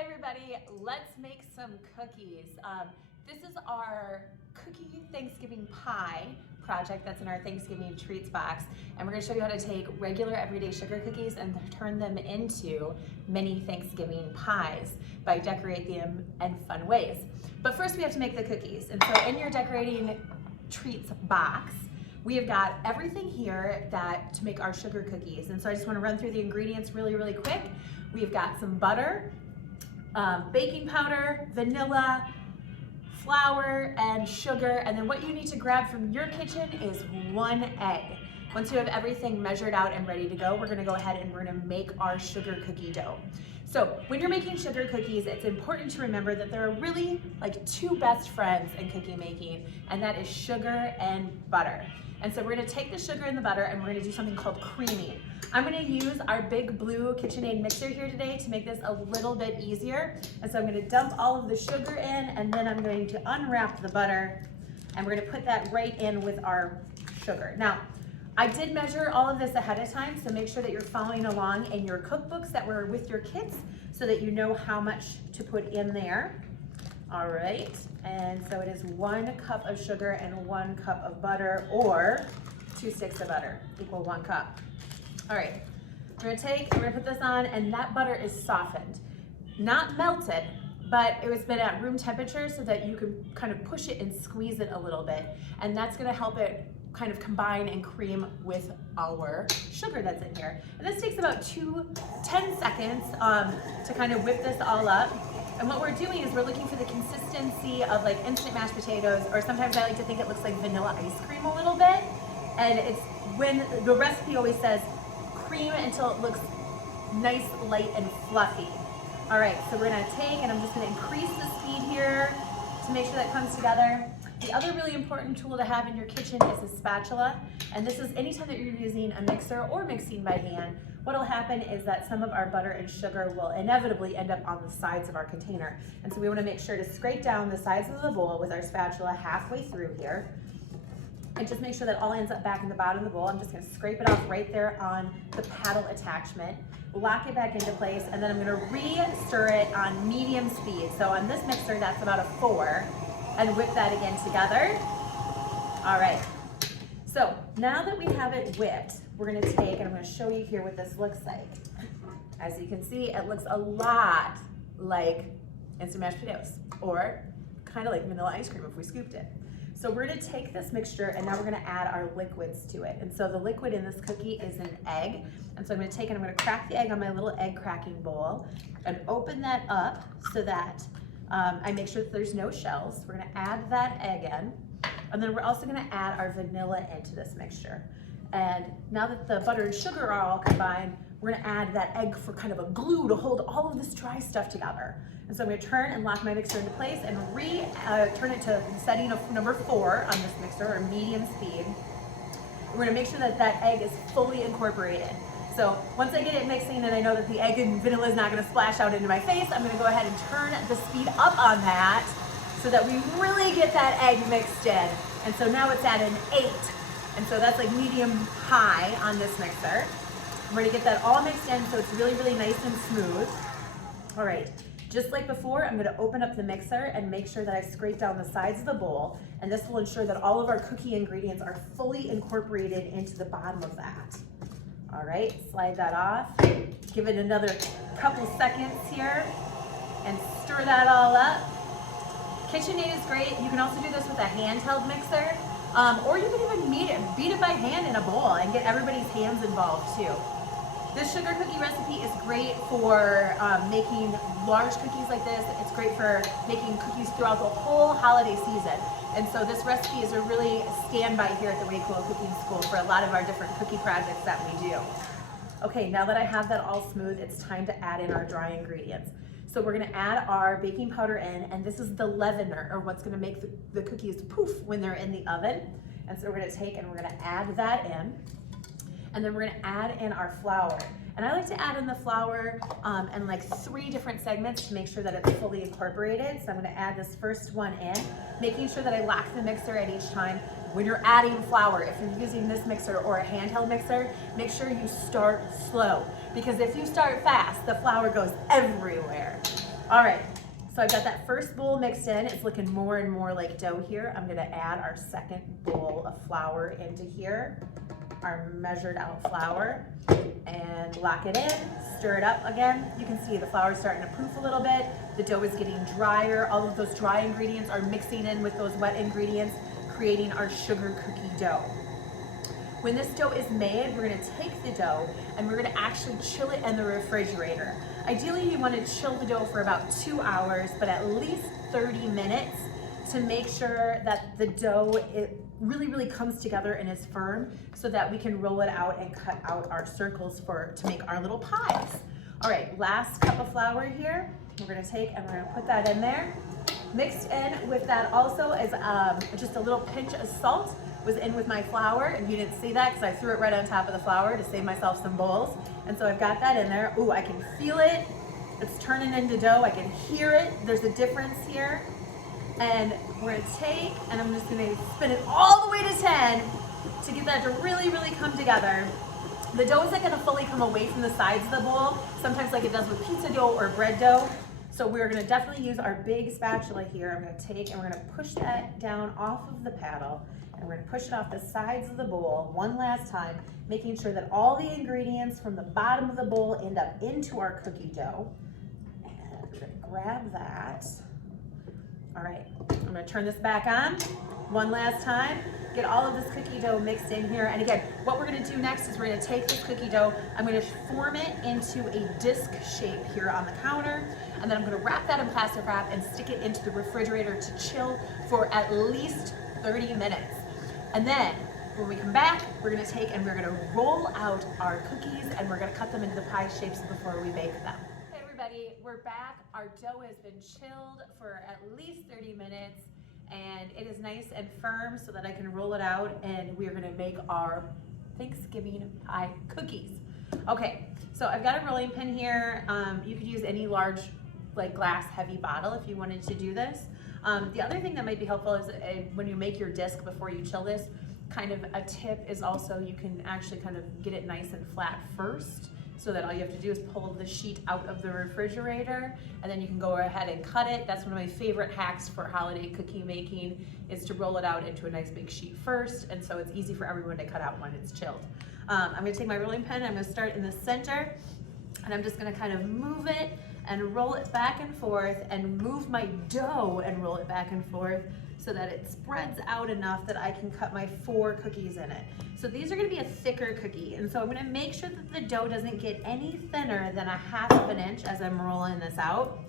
Hi everybody, let's make some cookies. This is our cookie Thanksgiving pie project that's in our Thanksgiving treats box, and we're going to show you how to take regular everyday sugar cookies and turn them into mini Thanksgiving pies by decorating them in fun ways. But first we have to make the cookies, and so in your decorating treats box we have got everything here to make our sugar cookies. And so I just want to run through the ingredients really quick. We've got some butter, baking powder, vanilla, flour, and sugar. And then what you need to grab from your kitchen is 1 egg. Once you have everything measured out and ready to go, we're gonna go ahead and we're gonna make our sugar cookie dough. So when you're making sugar cookies, it's important to remember that there are really like two best friends in cookie making, and that is sugar and butter. And so we're gonna take the sugar and the butter and we're gonna do something called creaming. I'm gonna use our big blue KitchenAid mixer here today to make this a little bit easier. And so I'm gonna dump all of the sugar in, and then I'm going to unwrap the butter, and we're gonna put that right in with our sugar. Now, I did measure all of this ahead of time, so make sure that you're following along in your cookbooks that were with your kids so that you know how much to put in there. All right, and so it is 1 cup of sugar and 1 cup of butter, or 2 sticks of butter equal 1 cup. All right, we're gonna put this on, and that butter is softened. Not melted, but it was been at room temperature so that you can kind of push it and squeeze it a little bit, and that's gonna help it kind of combine and cream with our sugar that's in here. And this takes about 10 seconds to kind of whip this all up. And what we're doing is we're looking for the consistency of like instant mashed potatoes, or sometimes I like to think it looks like vanilla ice cream a little bit. And it's when the recipe always says cream until it looks nice, light, and fluffy. All right, so we're gonna take, and I'm just gonna increase the speed here to make sure that comes together. The other really important tool to have in your kitchen is a spatula, and this is anytime that you're using a mixer or mixing by hand, what'll happen is that some of our butter and sugar will inevitably end up on the sides of our container. And so we wanna make sure to scrape down the sides of the bowl with our spatula halfway through here, and just make sure that all ends up back in the bottom of the bowl. I'm just gonna scrape it off right there on the paddle attachment, lock it back into place, and then I'm gonna re-stir it on medium speed. So on this mixer, that's about a 4, and whip that again together. All right, so now that we have it whipped, we're gonna take, and I'm gonna show you here what this looks like. As you can see, it looks a lot like instant mashed potatoes, or kind of like vanilla ice cream if we scooped it. So we're gonna take this mixture, and now we're gonna add our liquids to it. And so the liquid in this cookie is an egg. And so I'm gonna take and I'm gonna crack the egg on my little egg cracking bowl and open that up so that I make sure that there's no shells. We're gonna add that egg in, and then we're also gonna add our vanilla into this mixture. And now that the butter and sugar are all combined, we're gonna add that egg for kind of a glue to hold all of this dry stuff together. And so I'm gonna turn and lock my mixer into place and turn it to setting of number 4 on this mixer, or medium speed. We're gonna make sure that that egg is fully incorporated. So once I get it mixing and I know that the egg and vanilla is not gonna splash out into my face, I'm gonna go ahead and turn the speed up on that so that we really get that egg mixed in. And so now it's at an 8. And so that's like medium high on this mixer. We're gonna get that all mixed in so it's really nice and smooth. All right, just like before, I'm gonna open up the mixer and make sure that I scrape down the sides of the bowl, and this will ensure that all of our cookie ingredients are fully incorporated into the bottom of that. All right, slide that off. Give it another couple seconds here and stir that all up. KitchenAid is great. You can also do this with a handheld mixer, or you can even beat it by hand in a bowl and get everybody's hands involved too. This sugar cookie recipe is great for making large cookies like this. It's great for making cookies throughout the whole holiday season. And so this recipe is a really standby here at the Wakefield Cooking School for a lot of our different cookie projects that we do. Okay, now that I have that all smooth, it's time to add in our dry ingredients. So we're gonna add our baking powder in, and this is the leavener, or what's gonna make the cookies poof when they're in the oven. And so we're gonna take and we're gonna add that in. And then we're gonna add in our flour. And I like to add in the flour in like 3 different segments to make sure that it's fully incorporated. So I'm gonna add this first one in, making sure that I lock the mixer at each time. When you're adding flour, if you're using this mixer or a handheld mixer, make sure you start slow, because if you start fast, the flour goes everywhere. All right, so I've got that first bowl mixed in. It's looking more and more like dough here. I'm gonna add our second bowl of flour into here, our measured out flour, and lock it in, stir it up again. You can see the flour is starting to poof a little bit. The dough is getting drier. All of those dry ingredients are mixing in with those wet ingredients, creating our sugar cookie dough. When this dough is made, we're gonna take the dough and we're gonna actually chill it in the refrigerator. Ideally, you wanna chill the dough for about 2 hours, but at least 30 minutes to make sure that the dough, it really comes together and is firm so that we can roll it out and cut out our circles to make our little pies. All right, last cup of flour here. We're gonna take and we're gonna put that in there. Mixed in with that also is just a little pinch of salt was in with my flour, and you didn't see that because I threw it right on top of the flour to save myself some bowls. And so I've got that in there. Ooh, I can feel it. It's turning into dough. I can hear it. There's a difference here. And we're gonna take, and I'm just gonna spin it all the way to 10 to get that to really come together. The dough isn't gonna fully come away from the sides of the bowl, sometimes like it does with pizza dough or bread dough. So we're gonna definitely use our big spatula here. I'm gonna take and we're gonna push that down off of the paddle, and we're gonna push it off the sides of the bowl one last time, making sure that all the ingredients from the bottom of the bowl end up into our cookie dough. And we're gonna grab that. All right, I'm gonna turn this back on one last time, get all of this cookie dough mixed in here. And again, what we're gonna do next is we're gonna take this cookie dough, I'm gonna form it into a disc shape here on the counter, and then I'm gonna wrap that in plastic wrap and stick it into the refrigerator to chill for at least 30 minutes. And then when we come back, we're gonna take and we're gonna roll out our cookies and we're gonna cut them into the pie shapes before we bake them. Hey everybody, we're back. Our dough has been chilled for at least 30 minutes and it is nice and firm so that I can roll it out, and we're gonna make our Thanksgiving pie cookies. Okay, so I've got a rolling pin here. You could use any large like glass heavy bottle if you wanted to do this. The other thing that might be helpful is when you make your disc before you chill this, kind of a tip is also you can actually kind of get it nice and flat first, so that all you have to do is pull the sheet out of the refrigerator and then you can go ahead and cut it. That's one of my favorite hacks for holiday cookie making, is to roll it out into a nice big sheet first, and so it's easy for everyone to cut out when it's chilled. I'm gonna take my rolling pin, I'm gonna start in the center, and I'm just gonna kind of move it and roll it back and forth, and move my dough and roll it back and forth so that it spreads out enough that I can cut my 4 cookies in it. So these are gonna be a thicker cookie, and so I'm gonna make sure that the dough doesn't get any thinner than a 1/2 inch as I'm rolling this out.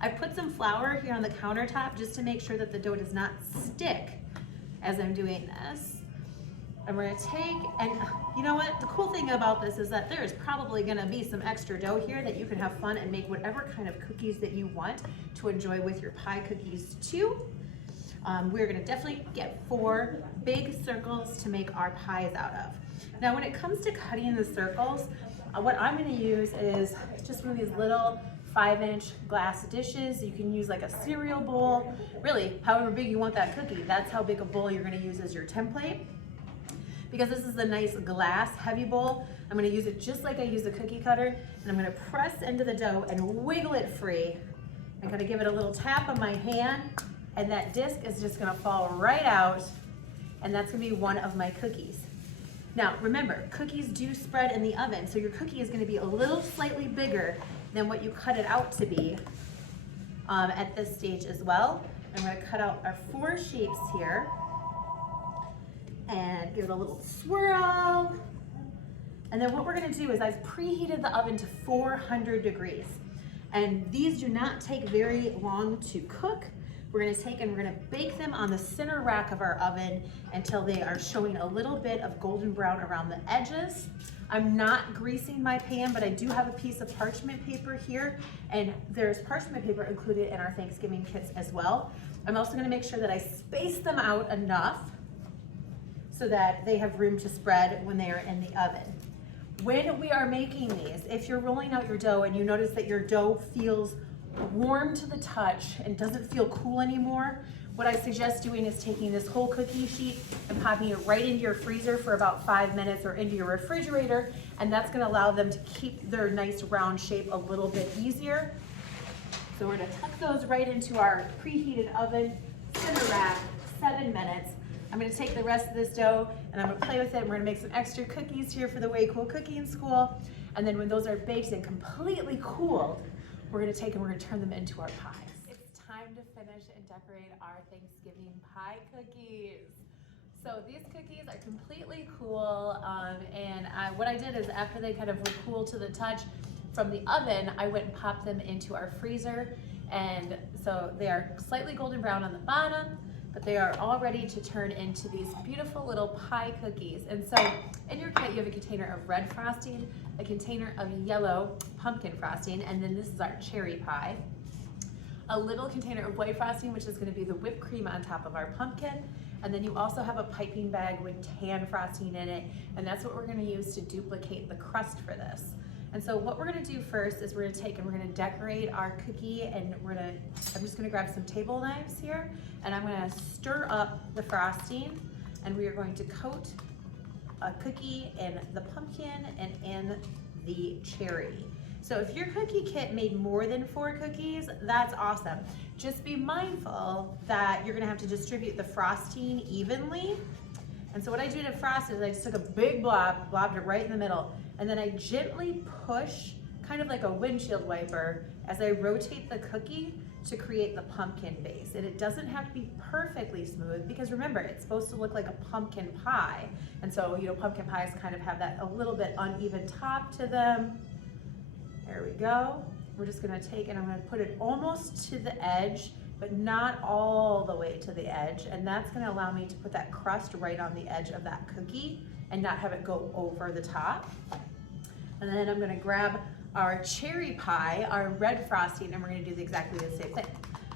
I put some flour here on the countertop just to make sure that the dough does not stick as I'm doing this. And we're gonna take, and you know what? The cool thing about this is that there's probably gonna be some extra dough here that you can have fun and make whatever kind of cookies that you want to enjoy with your pie cookies too. We're gonna definitely get 4 big circles to make our pies out of. Now when it comes to cutting the circles, what I'm gonna use is just one of these little 5-inch glass dishes. You can use like a cereal bowl, really however big you want that cookie, that's how big a bowl you're gonna use as your template. Because this is a nice glass heavy bowl, I'm gonna use it just like I use a cookie cutter, and I'm gonna press into the dough and wiggle it free. I'm gonna give it a little tap on my hand, and that disc is just gonna fall right out, and that's gonna be one of my cookies. Now remember, cookies do spread in the oven, so your cookie is gonna be a little slightly bigger than what you cut it out to be at this stage as well. I'm gonna cut out our 4 shapes here and give it a little swirl. And then what we're gonna do is I've preheated the oven to 400 degrees. And these do not take very long to cook. We're gonna take and we're gonna bake them on the center rack of our oven until they are showing a little bit of golden brown around the edges. I'm not greasing my pan, but I do have a piece of parchment paper here, and there's parchment paper included in our Thanksgiving kits as well. I'm also gonna make sure that I space them out enough so that they have room to spread when they are in the oven. When we are making these, if you're rolling out your dough and you notice that your dough feels warm to the touch and doesn't feel cool anymore, what I suggest doing is taking this whole cookie sheet and popping it right into your freezer for about 5 minutes, or into your refrigerator, and that's gonna allow them to keep their nice round shape a little bit easier. So we're gonna tuck those right into our preheated oven, simmer rack, 7 minutes. I'm gonna take the rest of this dough and I'm gonna play with it. We're gonna make some extra cookies here for the Way Cool Cooking School. And then when those are baked and completely cooled, we're gonna take and we're gonna turn them into our pies. It's time to finish and decorate our Thanksgiving pie cookies. So these cookies are completely cool, and what I did is after they kind of were cool to the touch from the oven, I went and popped them into our freezer. And so they are slightly golden brown on the bottom, but they are all ready to turn into these beautiful little pie cookies. And so in your kit, you have a container of red frosting, a container of yellow pumpkin frosting, and then this is our cherry pie. A little container of white frosting, which is gonna be the whipped cream on top of our pumpkin. And then you also have a piping bag with tan frosting in it, and that's what we're gonna use to duplicate the crust for this. And so what we're gonna do first is we're gonna take and we're gonna decorate our cookie, and I'm just gonna grab some table knives here, and I'm gonna stir up the frosting, and we are going to coat a cookie in the pumpkin and in the cherry. So if your cookie kit made more than 4 cookies, that's awesome. Just be mindful that you're gonna have to distribute the frosting evenly. And so what I do to frost is I just took a big blobbed it right in the middle, and then I gently push, kind of like a windshield wiper, as I rotate the cookie to create the pumpkin base. And it doesn't have to be perfectly smooth, because remember, it's supposed to look like a pumpkin pie. And so, you know, pumpkin pies kind of have that a little bit uneven top to them. There we go. We're just gonna take and I'm gonna put it almost to the edge, but not all the way to the edge. And that's gonna allow me to put that crust right on the edge of that cookie and not have it go over the top. And then I'm gonna grab our cherry pie, our red frosting, and we're gonna do exactly the same thing.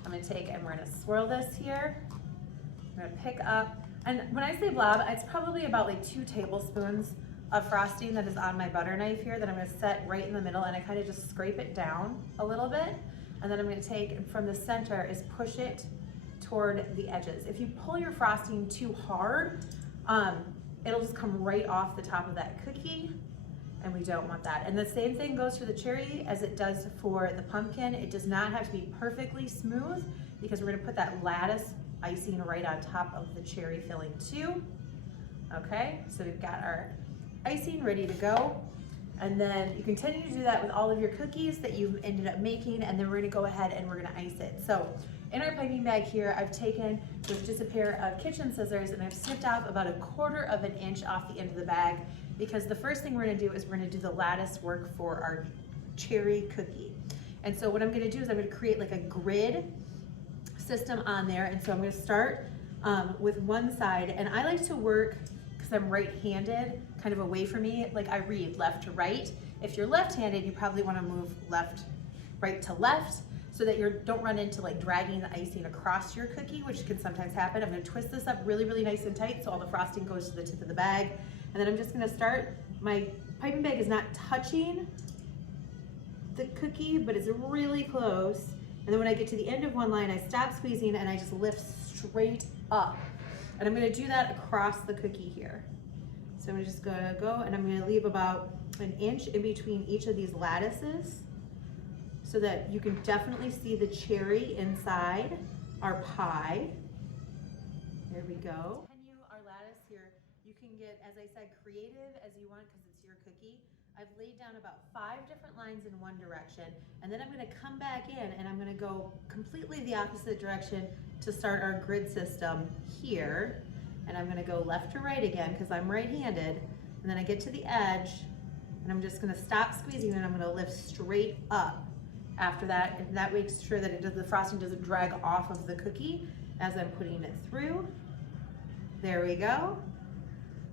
I'm gonna take and we're gonna swirl this here. I'm gonna pick up, and when I say blob, it's probably about like 2 tablespoons of frosting that is on my butter knife here that I'm gonna set right in the middle, and I kind of just scrape it down a little bit. And then I'm gonna take and from the center is push it toward the edges. If you pull your frosting too hard, it'll just come right off the top of that cookie, and we don't want that. And the same thing goes for the cherry as it does for the pumpkin. It does not have to be perfectly smooth, because we're gonna put that lattice icing right on top of the cherry filling too. Okay, so we've got our icing ready to go. And then you continue to do that with all of your cookies that you've ended up making, and then we're gonna go ahead and we're gonna ice it. So in our piping bag here, I've taken with just a pair of kitchen scissors and I've snipped off about 1/4 of an inch off the end of the bag, because the first thing we're gonna do is we're gonna do the lattice work for our cherry cookie. And so what I'm gonna do is I'm gonna create like a grid system on there. And so I'm gonna start with one side, and I like to work, because I'm right-handed, kind of away from me, like I read left to right. If you're left-handed, you probably wanna move right to left, so that you don't run into like dragging the icing across your cookie, which can sometimes happen. I'm gonna twist this up really, really nice and tight so all the frosting goes to the tip of the bag. And then I'm just gonna start, my piping bag is not touching the cookie, but it's really close. And then when I get to the end of one line, I stop squeezing and I just lift straight up. And I'm gonna do that across the cookie here. So I'm just gonna go and I'm gonna leave about 1 inch in between each of these lattices, so that you can definitely see the cherry inside our pie. There we go. Continue our lattice here. You can get, as I said, creative as you want, because it's your cookie. I've laid down about 5 different lines in one direction, and then I'm gonna come back in and I'm gonna go completely the opposite direction to start our grid system here. And I'm gonna go left to right again, because I'm right-handed, and then I get to the edge, and I'm just gonna stop squeezing and I'm gonna lift straight up after that, and that makes sure that the frosting doesn't drag off of the cookie as I'm putting it through. There we go.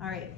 All right.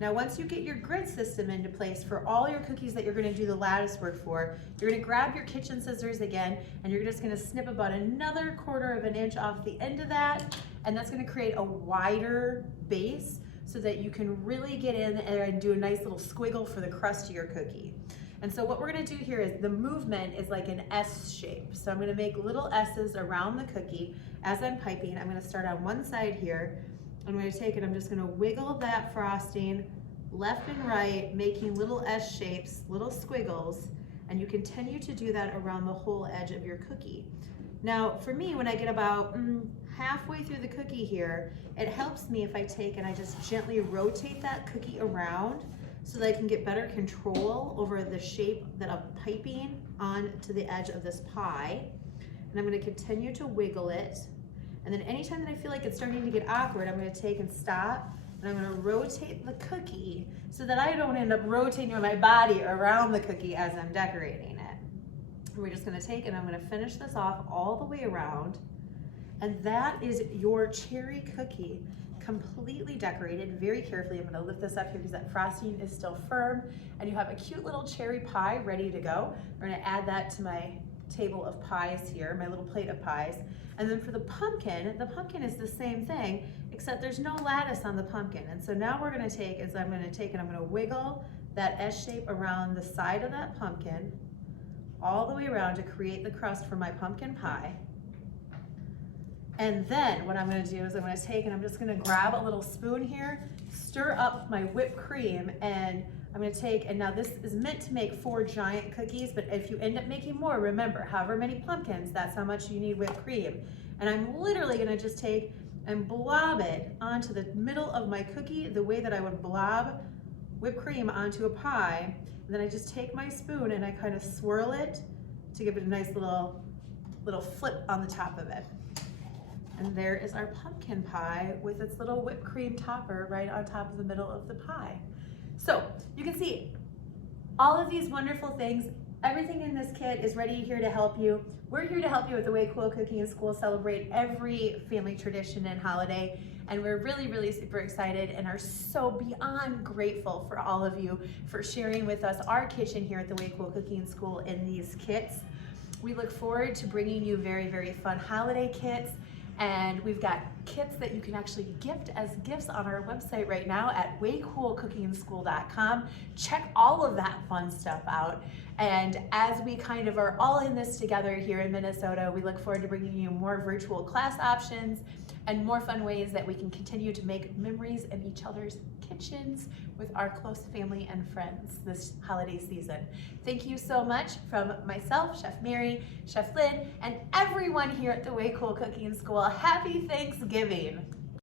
Now, once you get your grid system into place for all your cookies that you're gonna do the lattice work for, you're gonna grab your kitchen scissors again, and you're just gonna snip about another 1/4 of an inch off the end of that, and that's gonna create a wider base so that you can really get in there and do a nice little squiggle for the crust of your cookie. And so what we're gonna do here is the movement is like an S shape. So I'm gonna make little S's around the cookie as I'm piping. I'm gonna start on one side here. I'm gonna take it, I'm just gonna wiggle that frosting left and right, making little S shapes, little squiggles. And you continue to do that around the whole edge of your cookie. Now, for me, when I get about halfway through the cookie here, it helps me if I take and I just gently rotate that cookie around so that I can get better control over the shape that I'm piping onto the edge of this pie. And I'm going to continue to wiggle it. And then anytime that I feel like it's starting to get awkward, I'm going to take and stop, and I'm going to rotate the cookie so that I don't end up rotating my body around the cookie as I'm decorating it. We're just going to take and I'm going to finish this off all the way around. And that is your cherry cookie, completely decorated very carefully. I'm going to lift this up here because that frosting is still firm, and you have a cute little cherry pie ready to go. We're going to add that to my table of pies here, my little plate of pies. And then for the pumpkin is the same thing, except there's no lattice on the pumpkin. And so now we're going to take, I'm going to wiggle that S shape around the side of that pumpkin all the way around to create the crust for my pumpkin pie. And then what I'm going to do is I'm going to take and I'm just going to grab a little spoon here, stir up my whipped cream, and I'm going to take, and now this is meant to make 4 giant cookies, but if you end up making more, remember, however many pumpkins, that's how much you need whipped cream. And I'm literally going to just take and blob it onto the middle of my cookie the way that I would blob whipped cream onto a pie. And then I just take my spoon and I kind of swirl it to give it a nice little flip on the top of it. And there is our pumpkin pie with its little whipped cream topper right on top of the middle of the pie. So you can see all of these wonderful things. Everything in this kit is ready here to help you. We're here to help you with the Way Cool Cooking in School celebrate every family tradition and holiday. And we're really, really super excited and are so beyond grateful for all of you for sharing with us our kitchen here at the Way Cool Cooking School in these kits. We look forward to bringing you very, very fun holiday kits. And we've got kits that you can actually gift as gifts on our website right now at waycoolcookingschool.com. Check all of that fun stuff out. And as we kind of are all in this together here in Minnesota, we look forward to bringing you more virtual class options and more fun ways that we can continue to make memories in each other's kitchens with our close family and friends this holiday season. Thank you so much from myself, Chef Mary, Chef Lynn, and everyone here at the Way Cool Cooking School. Happy Thanksgiving.